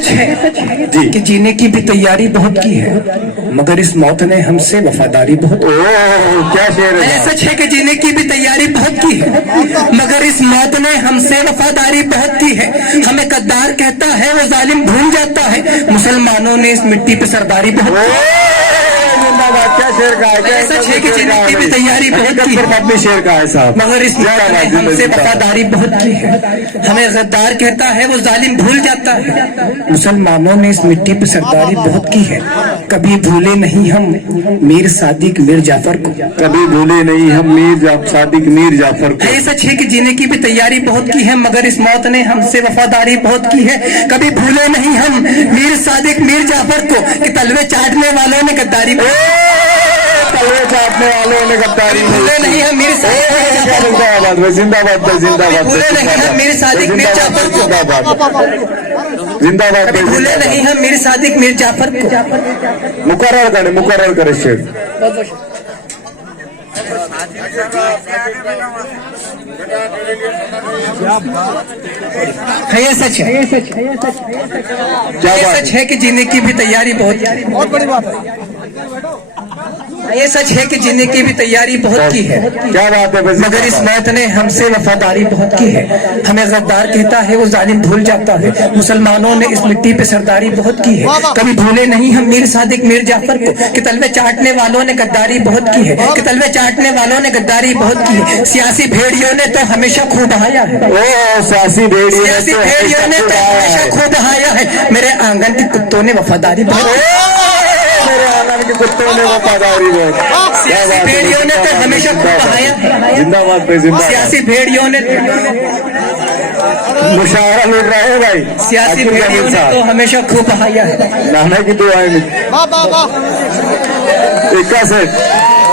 सच है कि जीने की भी तैयारी बहुत की है, मगर इस मौत ने हमसे वफादारी बहुत क्या शेर है? सच है कि जीने की भी तैयारी बहुत की है, मगर इस मौत ने हमसे वफादारी बहुत की है। हमें गद्दार कहता है वो जालिम भूल जाता है, मुसलमानों ने इस मिट्टी पे सरदारी बहुत की है। जिंदाबाद। क्या शेर का है? सच है कि जीने की भी तैयारी बहुत की है, अपने शेर का है साहब। मगर इस मौत ने हमसे वफादारी बहुत की है। हमें गद्दार कहता है वो जालिम भूल जाता है, मुसलमानों ने इस मिट्टी पे सरदारी बहुत की है। कभी भूले नहीं हम मीर सादिक मीर जाफर को, कभी भूले नहीं हम सादिक मीर जाफर को। है सच है कि जीने की भी तैयारी बहुत की है, मगर इस मौत ने हमसे वफादारी बहुत की है। कभी भूले नहीं हम मीर सादिक मीर जाफर को, कि तलवे चाटने वालों ने गद्दारी तलवे चाटने वालों ने गद्दारी भूले नहीं हम मीर जिंदाबाद भाई, जिंदाबाद भाई, जिंदाबाद। भूले नहीं हम मीर सादिक मीर जाफर को, जिंदाबाद। भूले नहीं हम मीर सादिक मीर जाफर को। मुकर्रर करे शेर। है ये सच है, ये सच है कि जीने की भी तैयारी बहुत बड़ी बात है। ये सच है कि जीने की भी तैयारी बहुत की है, क्या बात है? मगर इस मौत ने हमसे वफादारी बहुत की है। हमें गद्दार कहता है वो जालिम भूल जाता है, मुसलमानों ने इस मिट्टी पे सरदारी बहुत की है। कभी भूले नहीं हम मीर सादिक मीर जाफर को, कि तलवे चाटने वालों ने गद्दारी बहुत की है, कि तलवे चाटने वालों ने गद्दारी बहुत की है। सियासी भेड़ियों ने तो हमेशा खूब बहाया है, सियासी भेड़ियों ने तो हमेशा खूब बहाया है। मेरे आंगन के कुत्तों ने वफादारी कुत्तों ने वफादारी बहुत। सियासी भेड़ियों ने तो हमेशा खूब बहाया है। जिंदाबाद भाई, जिंदाबाद। सियासी भेड़ियों ने मुशावरा लूट रहा है भाई। सियासी भेड़ियों ने तो हमेशा खूब बहाया है। नाना की दुआएं में। इक्का से